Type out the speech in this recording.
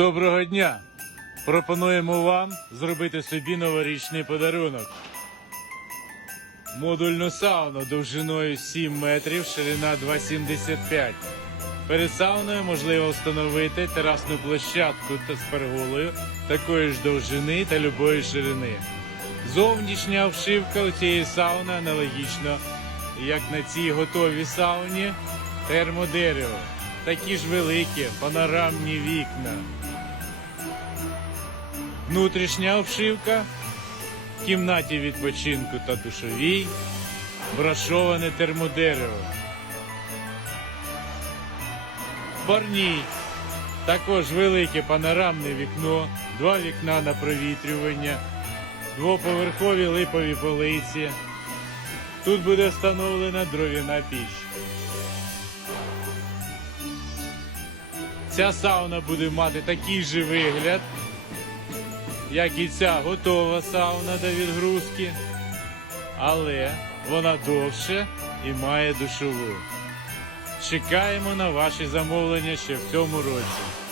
Доброго дня! Пропонуємо вам зробити собі новорічний подарунок. Модульну сауну довжиною 7 метрів, ширина 2,75. Перед сауною можливо встановити терасну площадку та з перголою такої ж довжини та любої ширини. Зовнішня обшивка у цієї сауни аналогічно, як на цій готовій сауні, термодерево. Такі ж великі панорамні вікна. Внутрішня обшивка в кімнаті відпочинку та душовій, брашоване термодерево. В Парній також велике панорамне вікно, два вікна на провітрювання, двоповерхові липові полиці. Тут буде встановлена дров'яна піч. Ця сауна буде мати такий же вигляд, як і ця готова сауна до відгрузки, але вона довше і має душову. Чекаємо на ваші замовлення ще в цьому році.